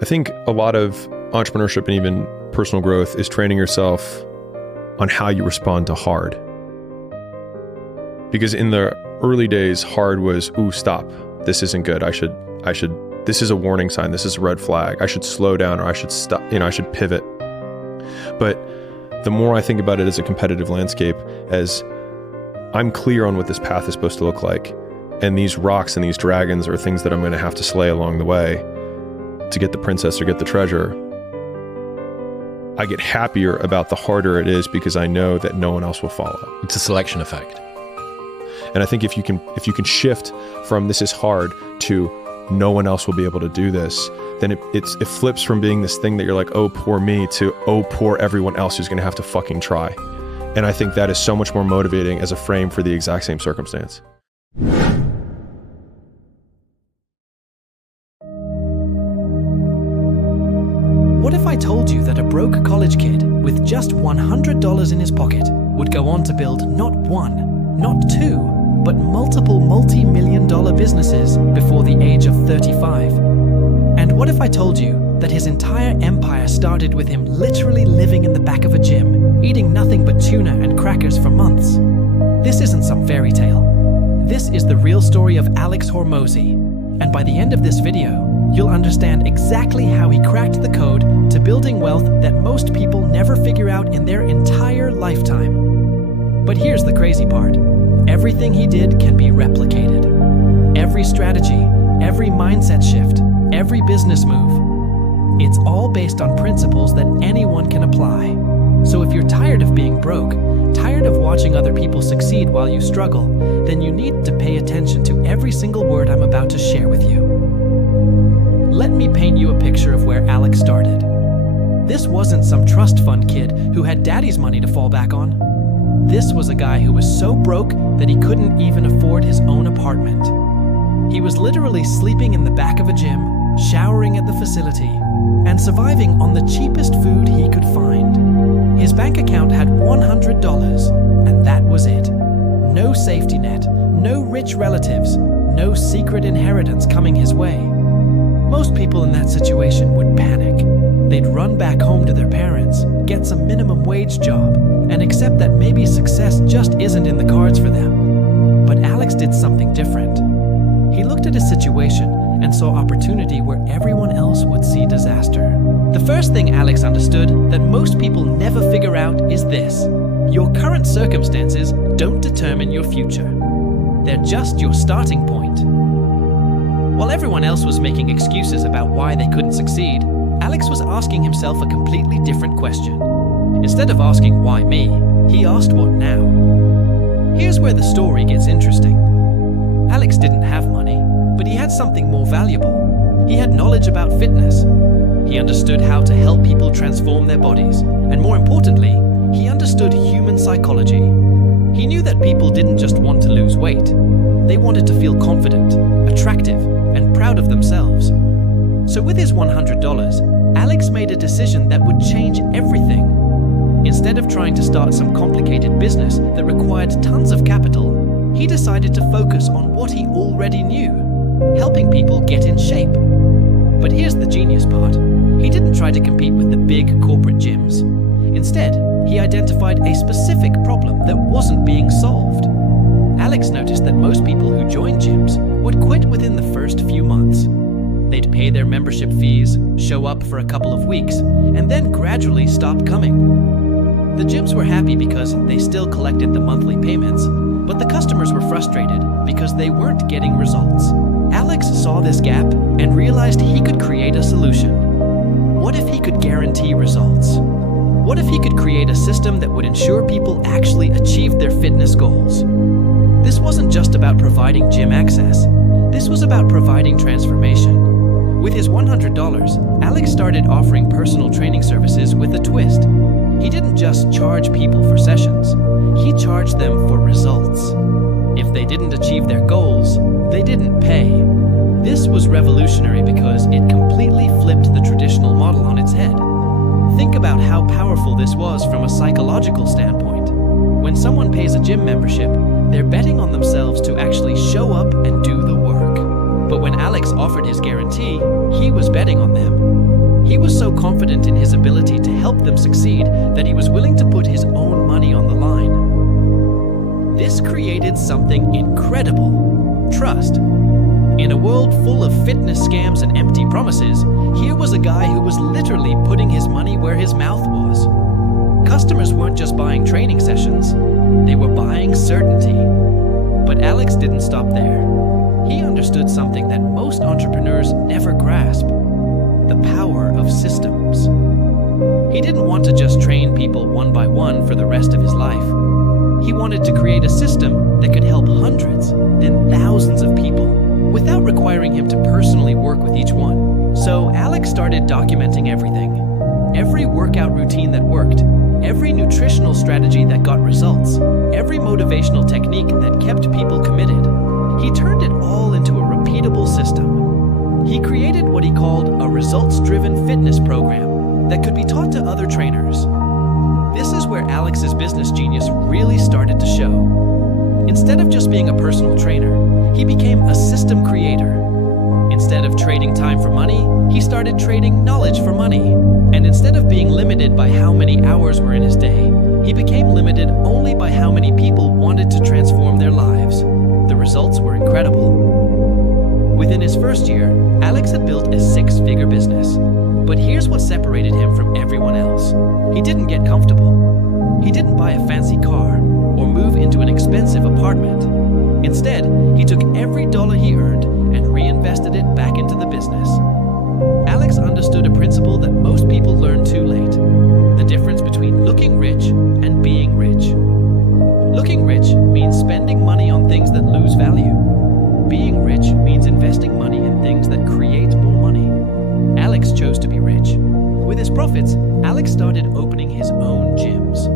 I think a lot of entrepreneurship and even personal growth is training yourself on how you respond to hard. Because in the early days, hard was, ooh, stop. This isn't good. This is a warning sign. This is a red flag. I should slow down, or I should stop, I should pivot. But the more I think about it as a competitive landscape, as I'm clear on what this path is supposed to look like, and these rocks and these dragons are things that I'm going to have to slay along the way to get the princess or get the treasure, I get happier about the harder it is because I know that no one else will follow. It's a selection effect. And I think if you can shift from this is hard to no one else will be able to do this, then it flips from being this thing that you're like, oh, poor me, to oh, poor everyone else who's going to have to fucking try. And I think that is so much more motivating as a frame for the exact same circumstance. What if I told you that a broke college kid with just $100 in his pocket would go on to build not one, not two, but multiple multi-million-dollar businesses before the age of 35? And what if I told you that his entire empire started with him literally living in the back of a gym, eating nothing but tuna and crackers for months? This isn't some fairy tale. This is the real story of Alex Hormozi. And by the end of this video, you'll understand exactly how he cracked the code to building wealth that most people never figure out in their entire lifetime. But here's the crazy part. Everything he did can be replicated. Every strategy, every mindset shift, every business move. It's all based on principles that anyone can apply. So if you're tired of being broke, tired of watching other people succeed while you struggle, then you need to pay attention to every single word I'm about to share with you. Let me paint you a picture of where Alex started. This wasn't some trust fund kid who had daddy's money to fall back on. This was a guy who was so broke that he couldn't even afford his own apartment. He was literally sleeping in the back of a gym, showering at the facility, and surviving on the cheapest food he could find. His bank account had $100, and that was it. No safety net, no rich relatives, no secret inheritance coming his way. Most people in that situation would panic. They'd run back home to their parents, get some minimum wage job, and accept that maybe success just isn't in the cards for them. But Alex did something different. He looked at his situation and saw opportunity where everyone else would see disaster. The first thing Alex understood that most people never figure out is this: your current circumstances don't determine your future. They're just your starting point. While everyone else was making excuses about why they couldn't succeed, Alex was asking himself a completely different question. Instead of asking why me, he asked what now. Here's where the story gets interesting. Alex didn't have money, but he had something more valuable. He had knowledge about fitness. He understood how to help people transform their bodies, and more importantly, he understood human psychology. He knew that people didn't just want to lose weight. They wanted to feel confident, attractive, and proud of themselves. So with his $100, Alex made a decision that would change everything. Instead of trying to start some complicated business that required tons of capital, he decided to focus on what he already knew, helping people get in shape. But here's the genius part. He didn't try to compete with the big corporate gyms. Instead, he identified a specific problem that wasn't being solved. Alex noticed that most people who joined gyms would quit within the first few months. They'd pay their membership fees, show up for a couple of weeks, and then gradually stop coming. The gyms were happy because they still collected the monthly payments, but the customers were frustrated because they weren't getting results. Alex saw this gap and realized he could create a solution. What if he could guarantee results? What if he could create a system that would ensure people actually achieved their fitness goals? This wasn't just about providing gym access. This was about providing transformation. With his $100, Alex started offering personal training services with a twist. He didn't just charge people for sessions. He charged them for results. If they didn't achieve their goals, they didn't pay. This was revolutionary because it completely flipped the traditional model on its head. Think about how powerful this was from a psychological standpoint. When someone pays a gym membership, they're betting on themselves to actually show up and do the work. But when Alex offered his guarantee, he was betting on them. He was so confident in his ability to help them succeed that he was willing to put his own money on the line. This created something incredible: trust. In a world full of fitness scams and empty promises, here was a guy who was literally putting his money where his mouth was. Customers weren't just buying training sessions, they were buying certainty. But Alex didn't stop there. He understood something that most entrepreneurs never grasp: the power of systems. He didn't want to just train people one by one for the rest of his life. He wanted to create a system that could help hundreds, then thousands of people, without requiring him to personally work with each one. So Alex started documenting everything. Every workout routine that worked, every nutritional strategy that got results, every motivational technique that kept people committed. He turned it all into a repeatable system. He created what he called a results-driven fitness program that could be taught to other trainers. This is where Alex's business genius really started to show. Instead of just being a personal trainer, he became a system creator. Instead of trading time for money, he started trading knowledge for money. And instead of being limited by how many hours were in his day, he became limited only by how many people wanted to transform their lives. The results were incredible. Within his first year, Alex had built a six-figure business. But here's what separated him from everyone else. He didn't get comfortable. He didn't buy a fancy car or move into an expensive apartment. Instead, he took every dollar he earned and reinvested it back into the business. Alex understood a principle that most people learn too late: the difference between looking rich and being rich. Looking rich means spending money on things that lose value. Being rich means investing money in things that create more money. Alex chose to be rich. With his profits, Alex started opening his own gyms.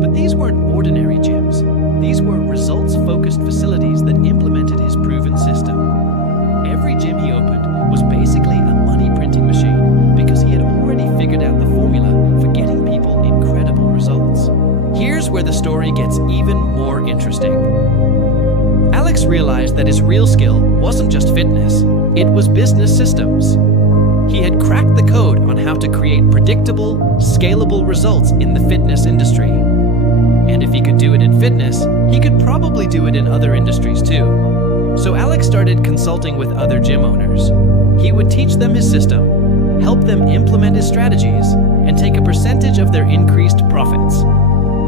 But these weren't ordinary gyms. These were results-focused facilities that implemented his proven system. Every gym he opened was basically a money-printing machine because he had already figured out the formula for getting people incredible results. Here's where the story gets even more interesting. Alex realized that his real skill wasn't just fitness, it was business systems. He had cracked the code on how to create predictable, scalable results in the fitness industry. And if he could do it in fitness, he could probably do it in other industries too. So Alex started consulting with other gym owners. He would teach them his system, help them implement his strategies, and take a percentage of their increased profits.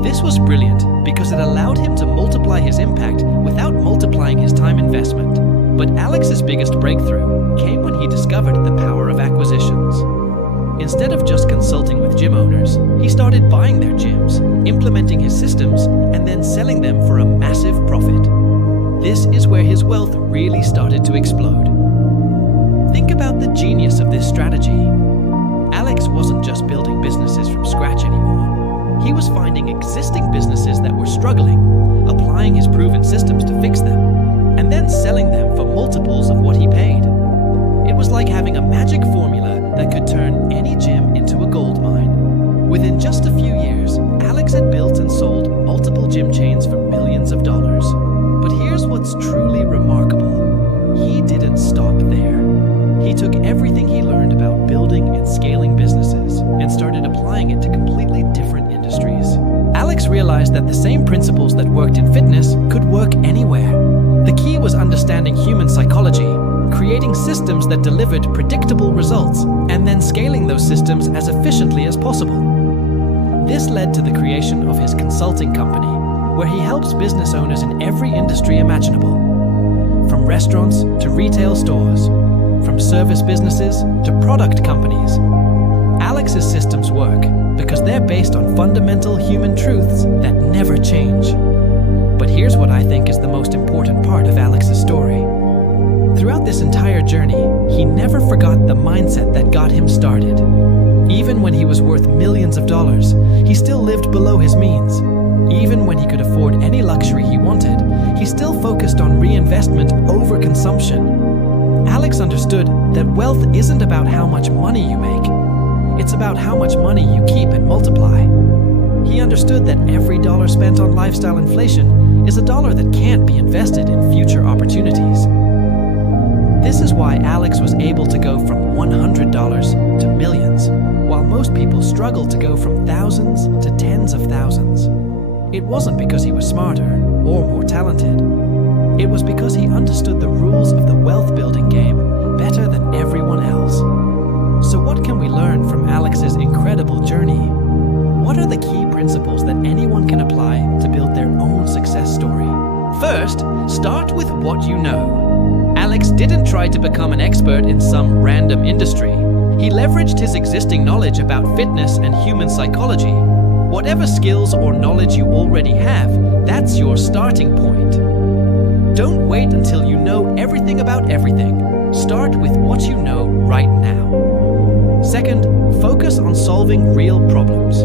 This was brilliant because it allowed him to multiply his impact without multiplying his time investment. But Alex's biggest breakthrough came when he discovered the power of acquisitions. Instead of just consulting with gym owners, he started buying their gyms, implementing his systems, and then selling them for a massive profit. This is where his wealth really started to explode. Think about the genius of this strategy. Alex wasn't just building businesses from scratch anymore. He was finding existing businesses that were struggling, applying his proven systems to fix them, and then selling them for multiples of what he paid. It was like having a magic formula that could turn any gym into a gold mine. Within just a few years, Alex had built and sold multiple gym chains for millions of dollars. But here's what's truly remarkable. He didn't stop there. He took everything he learned about building and scaling businesses and started applying it to completely different industries. Alex realized that the same principles that worked in fitness could work anywhere. The key was understanding human psychology, creating systems that delivered predictable results, and then scaling those systems as efficiently as possible. This led to the creation of his consulting company, where he helps business owners in every industry imaginable. From restaurants to retail stores, from service businesses to product companies. Alex's systems work because they're based on fundamental human truths that never change. But here's what I think is the most important part of Alex's story. Throughout this entire journey, he never forgot the mindset that got him started. Even when he was worth millions of dollars, he still lived below his means. Even when he could afford any luxury he wanted, he still focused on reinvestment over consumption. Alex understood that wealth isn't about how much money you make. It's about how much money you keep and multiply. He understood that every dollar spent on lifestyle inflation is a dollar that can't be invested in future opportunities. This is why Alex was able to go from $100 to millions, while most people struggle to go from thousands to tens of thousands. It wasn't because he was smarter or more talented. It was because he understood the rules of the wealth-building game better than everyone else. So what can we learn from Alex's incredible journey? What are the key principles that anyone can apply to build their own success story? First, start with what you know. Alex didn't try to become an expert in some random industry. He leveraged his existing knowledge about fitness and human psychology. Whatever skills or knowledge you already have, that's your starting point. Don't wait until you know everything about everything. Start with what you know right now. Second, focus on solving real problems.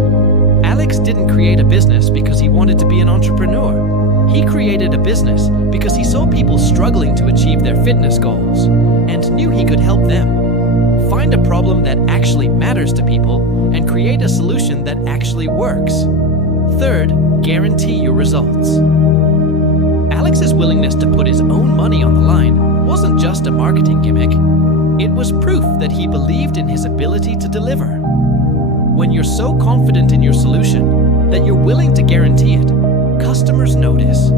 Alex didn't create a business because he wanted to be an entrepreneur. He created a business because he saw people struggling to achieve their fitness goals and knew he could help them. Find a problem that actually matters to people and create a solution that actually works. Third, guarantee your results. Alex's willingness to put his own money on the line wasn't just a marketing gimmick. It was proof that he believed in his ability to deliver. When you're so confident in your solution that you're willing to guarantee it, customers notice.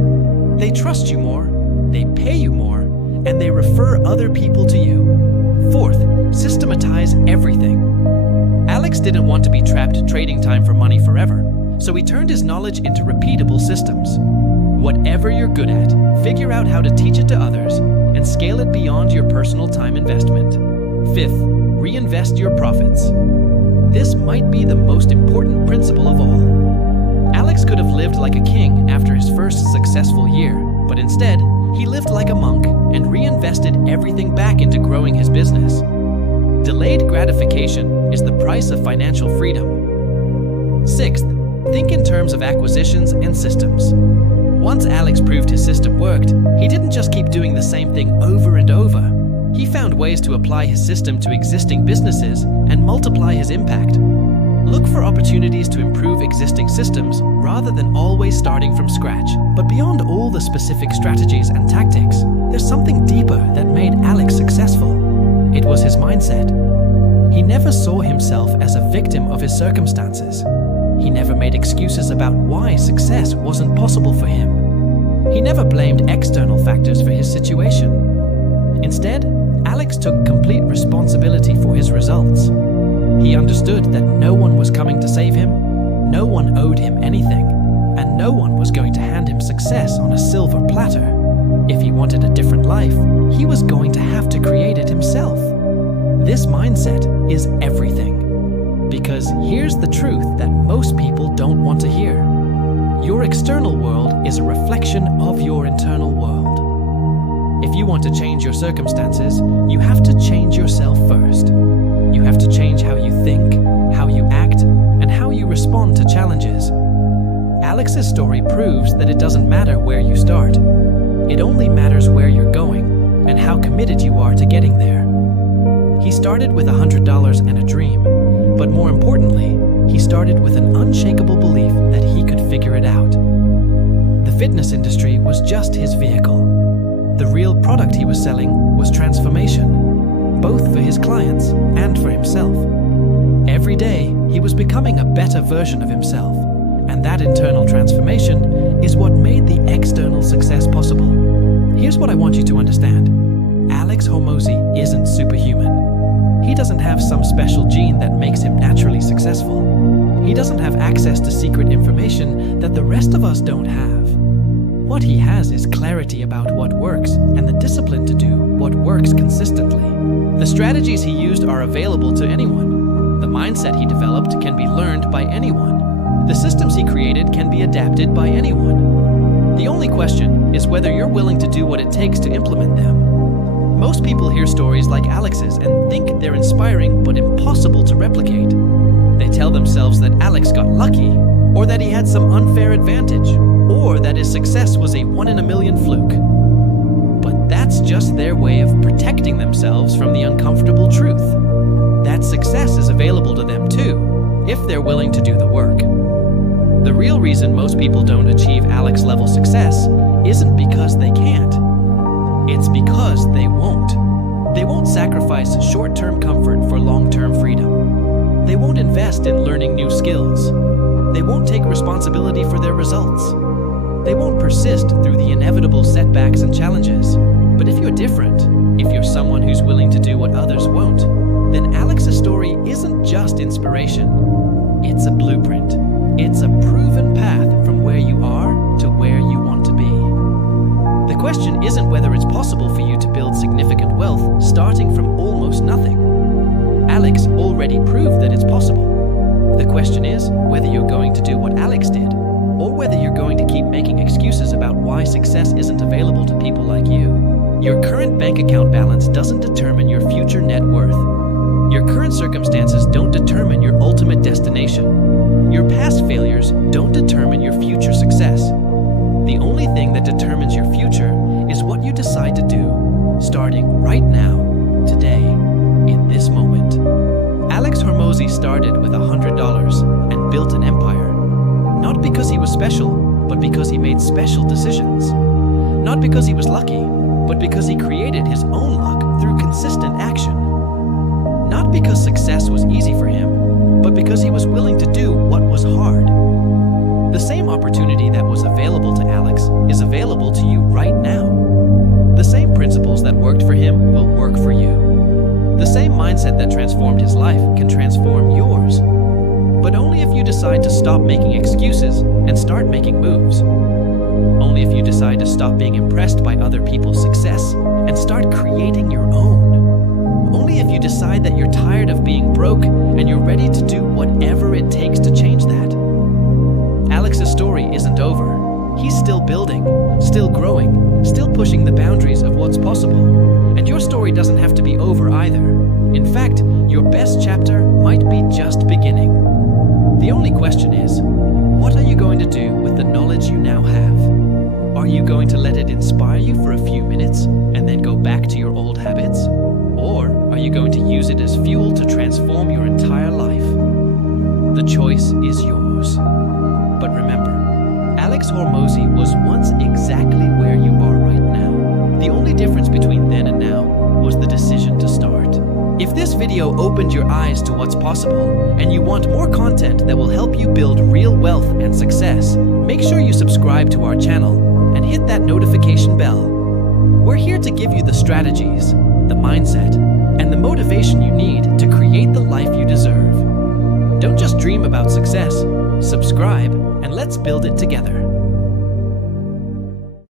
They trust you more, they pay you more, and they refer other people to you. Fourth, systematize everything. Alex didn't want to be trapped trading time for money forever, so he turned his knowledge into repeatable systems. Whatever you're good at, figure out how to teach it to others and scale it beyond your personal time investment. Fifth, reinvest your profits. This might be the most important principle of all. Alex could have lived like a king after his first successful year, but instead, he lived like a monk and reinvested everything back into growing his business. Delayed gratification is the price of financial freedom. Sixth, think in terms of acquisitions and systems. Once Alex proved his system worked, he didn't just keep doing the same thing over and over. He found ways to apply his system to existing businesses and multiply his impact. Look for opportunities to improve existing systems rather than always starting from scratch. But beyond all the specific strategies and tactics, there's something deeper that made Alex successful. It was his mindset. He never saw himself as a victim of his circumstances. He never made excuses about why success wasn't possible for him. He never blamed external factors for his situation. Instead, Alex took complete responsibility for his results. He understood that no one was coming to save him, no one owed him anything, and no one was going to hand him success on a silver platter. If he wanted a different life, he was going to have to create it himself. This mindset is everything. Because here's the truth that most people don't want to hear. Your external world is a reflection of your internal world. If you want to change your circumstances, you have to change yourself first. You have to change how you think, how you act, and how you respond to challenges. Alex's story proves that it doesn't matter where you start. It only matters where you're going and how committed you are to getting there. He started with $100 and a dream, but more importantly, he started with an unshakable belief that he could figure it out. The fitness industry was just his vehicle. The real product he was selling was transformation, both for his clients and for himself. Every day, he was becoming a better version of himself, and that internal transformation is what made the external success possible. Here's what I want you to understand. Alex Hormozi isn't superhuman. He doesn't have some special gene that makes him naturally successful. He doesn't have access to secret information that the rest of us don't have. What he has is clarity about what works and the discipline to do what works consistently. The strategies he used are available to anyone. The mindset he developed can be learned by anyone. The systems he created can be adapted by anyone. The only question is whether you're willing to do what it takes to implement them. Most people hear stories like Alex's and think they're inspiring but impossible to replicate. They tell themselves that Alex got lucky, or that he had some unfair advantage, or that his success was a 1-in-a-million fluke. But that's just their way of protecting themselves from the uncomfortable truth. That success is available to them too, if they're willing to do the work. The real reason most people don't achieve Alex-level success isn't because they can't. It's because they won't. They won't sacrifice short-term comfort for long-term freedom. They won't invest in learning new skills. They won't take responsibility for their results. They won't persist through the inevitable setbacks and challenges. But if you're different, if you're someone who's willing to do what others won't, then Alex's story isn't just inspiration. It's a blueprint. It's a proven path from where you are to where you want to be. The question isn't whether it's possible for you to build significant wealth starting from almost nothing. Alex already proved that it's possible. The question is whether you're going to do what Alex did, or whether you're going to keep making excuses about why success isn't available to people like you. Your current bank account balance doesn't determine your future net worth. Your current circumstances don't determine your ultimate destination. Your past failures don't determine your future success. The only thing that determines your future is what you decide to do, starting right now, today, in this moment. Alex Hormozi started with $100 and built an empire. Not because he was special, but because he made special decisions. Not because he was lucky, but because he created his own luck through consistent action. Not because success was easy for him, but because he was willing to do what was hard. The same opportunity that was available to Alex is available to you right now. The same principles that worked for him will work for you. The same mindset that transformed his life can transform yours. But only if you decide to stop making excuses and start making moves. Only if you decide to stop being impressed by other people's success and start creating your own. Only if you decide that you're tired of being broke and you're ready to do whatever it takes to change that. Alex's story isn't over. He's still building, still growing, still pushing the boundaries of what's possible. And your story doesn't have to be over either. In fact, your best chapter might be just beginning. The only question is, what are you going to do with the knowledge you now have? Are you going to let it inspire you for a few minutes and then go back to your old habits? Or are you going to use it as fuel to transform your entire life? The choice is yours. But remember, Alex Hormozi was once exactly where you are right now. The only difference between then and now was the decision to start. If this video opened your eyes to what's possible, and you want more content that will help you build real wealth and success, make sure you subscribe to our channel and hit that notification bell. We're here to give you the strategies, the mindset, and the motivation you need to create the life you deserve. Don't just dream about success, subscribe, and let's build it together.